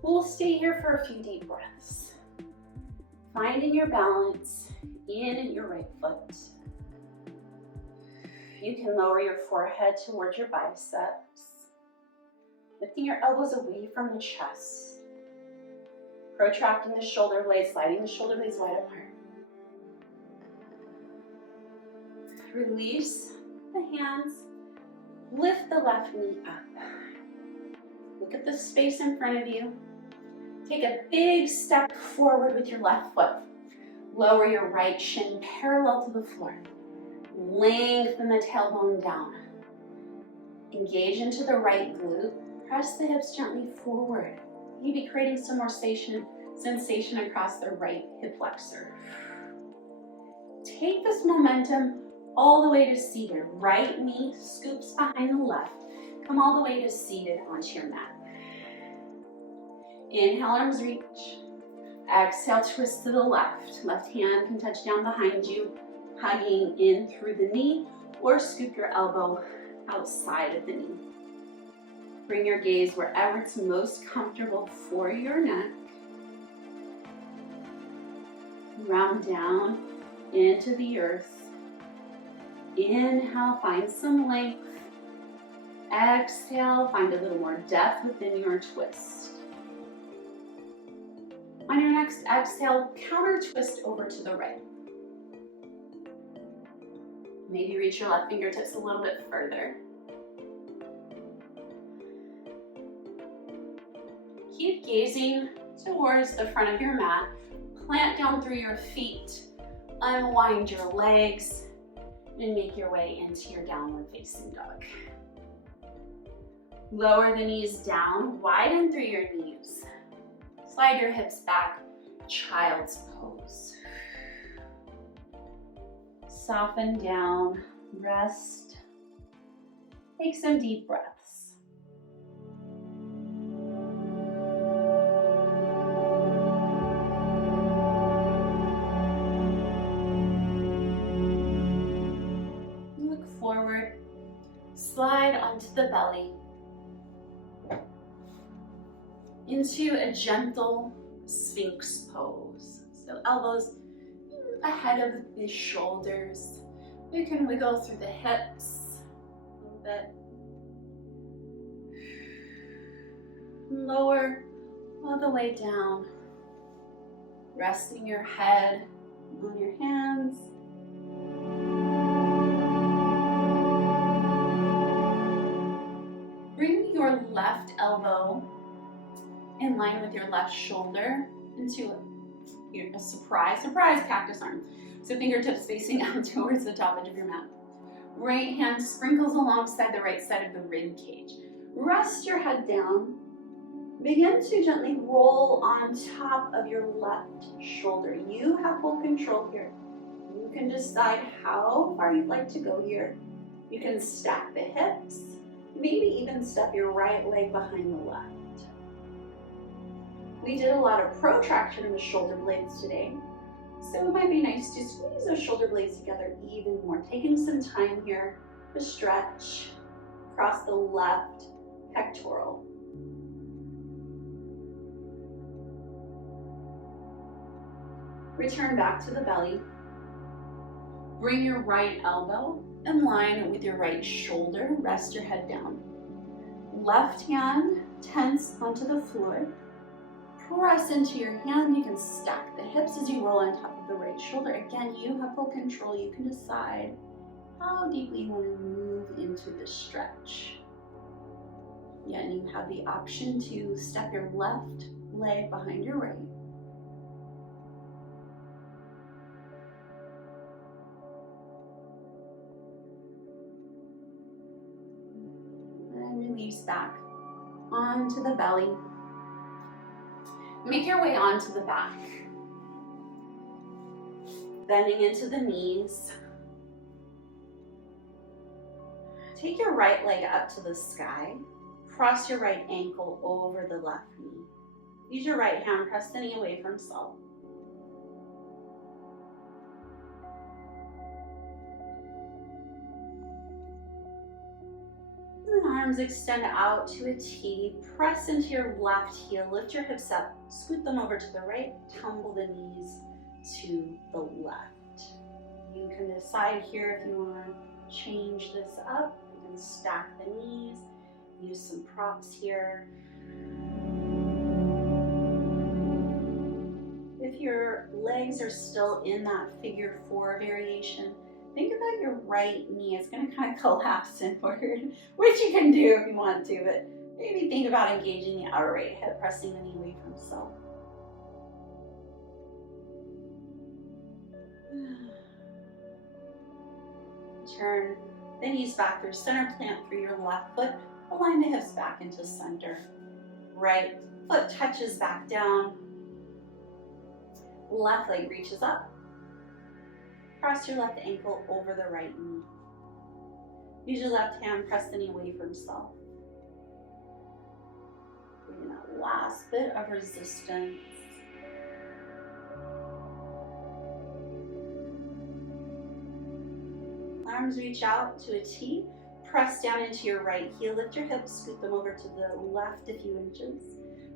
We'll stay here for a few deep breaths. Finding your balance in your right foot. You can lower your forehead towards your biceps. Lifting your elbows away from the chest. Protracting the shoulder blades, sliding the shoulder blades wide apart. Release the hands. Lift the left knee up. Look at the space in front of you. Take a big step forward with your left foot. Lower your right shin parallel to the floor. Lengthen the tailbone down. Engage into the right glute. Press the hips gently forward. Maybe creating some more sensation across the right hip flexor. Take this momentum all the way to seated. Right knee scoops behind the left. Come all the way to seated onto your mat. Inhale, arms reach. Exhale, twist to the left. Left hand can touch down behind you, hugging in through the knee, or scoop your elbow outside of the knee. Bring your gaze wherever it's most comfortable for your neck. Round down into the earth. Inhale, find some length. Exhale, find a little more depth within your twist. On your next exhale, counter twist over to the right. Maybe reach your left fingertips a little bit further. Keep gazing towards the front of your mat. Plant down through your feet. Unwind your legs and make your way into your downward facing dog. Lower the knees down, widen through your knees. Slide your hips back, child's pose. Soften down, rest. Take some deep breaths. Look forward, slide onto the belly. Into a gentle Sphinx pose. So elbows ahead of the shoulders. You can wiggle through the hips a little bit. Lower all the way down. Resting your head on your hands. Bring your left elbow in line with your left shoulder into a surprise cactus arm. So fingertips facing out towards the top edge of your mat. Right hand sprinkles alongside the right side of the rib cage. Rest your head down. Begin to gently roll on top of your left shoulder. You have full control here. You can decide how far you'd like to go here. You can stack the hips, maybe even step your right leg behind the left. We did a lot of protraction in the shoulder blades today, so it might be nice to squeeze those shoulder blades together even more. Taking some time here to stretch across the left pectoral. Return back to the belly. Bring your right elbow in line with your right shoulder. Rest your head down. Left hand tense onto the floor. Press into your hand. You can stack the hips as you roll on top of the right shoulder. Again, you have full control. You can decide how deeply you want to move into the stretch. Again, you have the option to step your left leg behind your right. And release back onto the belly. Make your way onto the back. Bending into the knees. Take your right leg up to the sky. Cross your right ankle over the left knee. Use your right hand, press the knee away from self. Arms extend out to a T. Press into your left heel. Lift your hips up. Scoot them over to the right. Tumble the knees to the left. You can decide here if you want to change this up. You can stack the knees. Use some props here. your legs are still in that figure 4 variation, think about your right knee. It's going to kind of collapse inward, which you can do if you want to, but maybe think about engaging the outer right hip, pressing the knee away from self. Turn the knees back through center, plant through your left foot, align the hips back into center. Right foot touches back down, left leg reaches up, cross your left ankle over the right knee. Use your left hand, press the knee away from self. Bring that last bit of resistance. Arms reach out to a T. Press down into your right heel. Lift your hips, scoot them over to the left a few inches.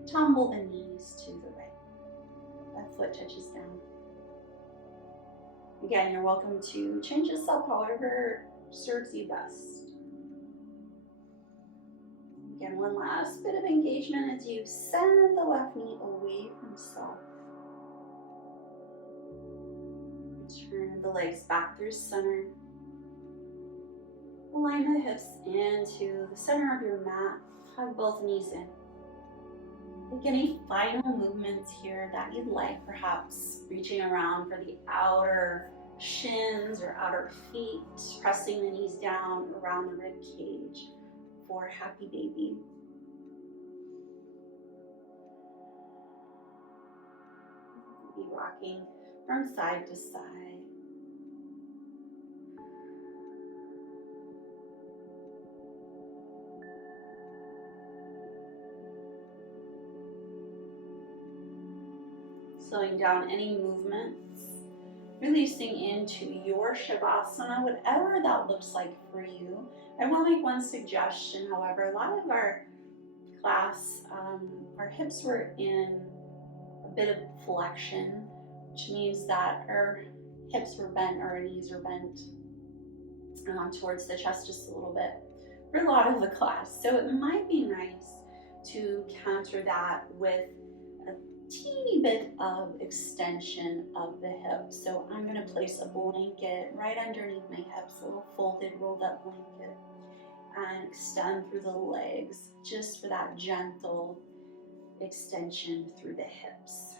Tumble the knees to the right. That foot touches down. Again, you're welcome to change this up however serves you best. Again, one last bit of engagement as you send the left knee away from self. Turn the legs back through center. Align the hips into the center of your mat. Hug both knees in. Take any final movements here that you'd like, perhaps reaching around for the outer shins or outer feet, pressing the knees down around the rib cage for happy baby. Be rocking from side to side. Slowing down any movements, releasing into your Shavasana, whatever that looks like for you. I will make one suggestion, however, a lot of our class, our hips were in a bit of flexion, which means that our hips were bent, our knees are bent towards the chest just a little bit for a lot of the class. So it might be nice to counter that with teeny bit of extension of the hips. So I'm going to place a blanket right underneath my hips, a little folded, rolled up blanket, and extend through the legs just for that gentle extension through the hips.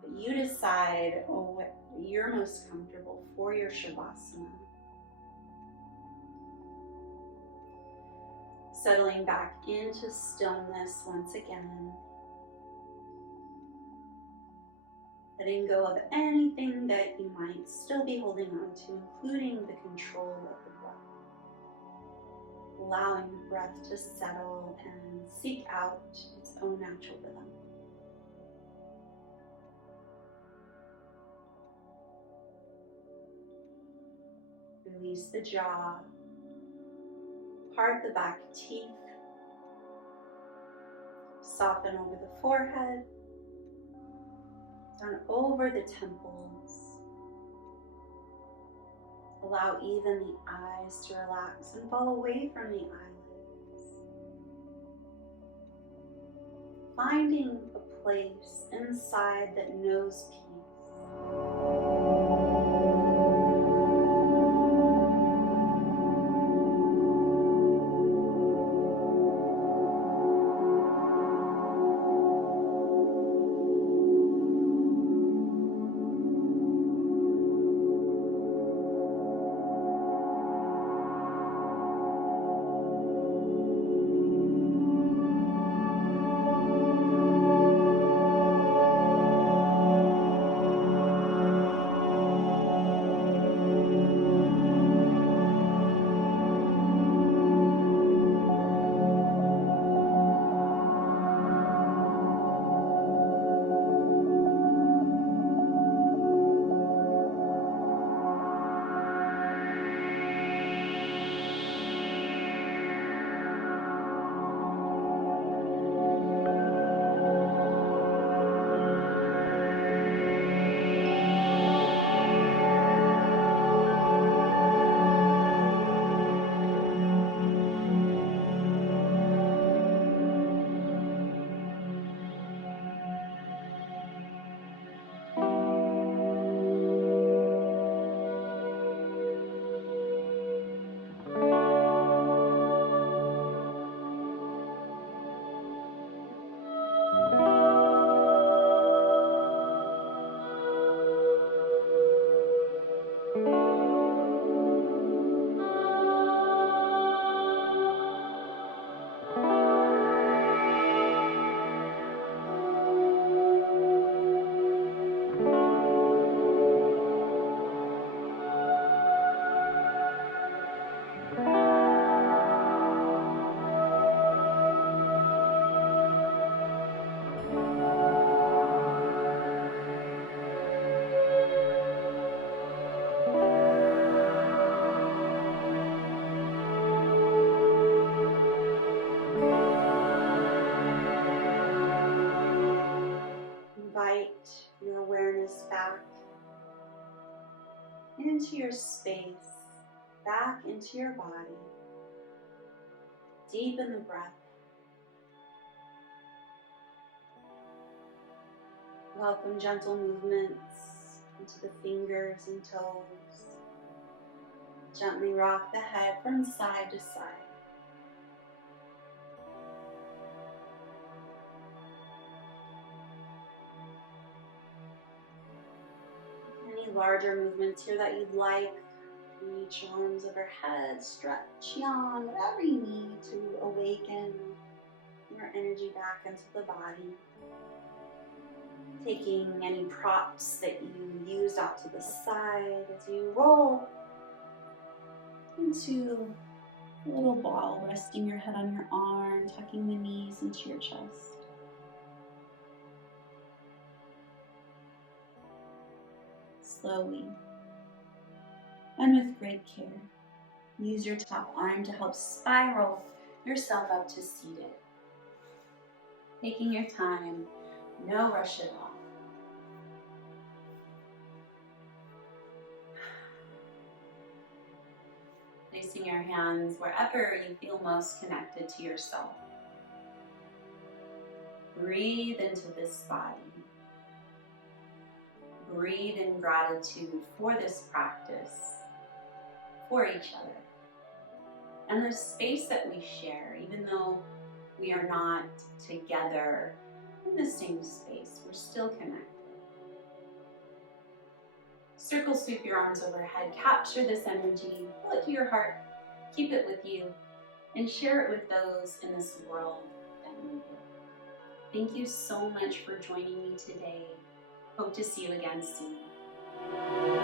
But you decide what you're most comfortable for your Shavasana. Settling back into stillness once again. Letting go of anything that you might still be holding on to, including the control of the breath. Allowing the breath to settle and seek out its own natural rhythm. Release the jaw. Part the back teeth. Soften over the forehead. Down over the temples. Allow even the eyes to relax and fall away from the eyelids. Finding a place inside that knows peace. invite your awareness back into your space, back into your body. Deepen the breath. Welcome gentle movements into the fingers and toes. Gently rock the head from side to side. Any larger movements here that you'd like. Reach your arms overhead, stretch, yawn, whatever you need to awaken your energy back into the body. Taking any props that you used out to the side as you roll into a little ball, resting your head on your arm, tucking the knees into your chest. Slowly and with great care, use your top arm to help spiral yourself up to seated. Taking your time, no rush at all. Placing your hands wherever you feel most connected to yourself. Breathe into this body. Breathe in gratitude for this practice, for each other, and the space that we share. Even though we are not together in the same space, we're still connected. Circle sweep your arms overhead, capture this energy, pull it to your heart, keep it with you, and share it with those in this world that need it. Thank you so much for joining me today. Hope to see you again soon.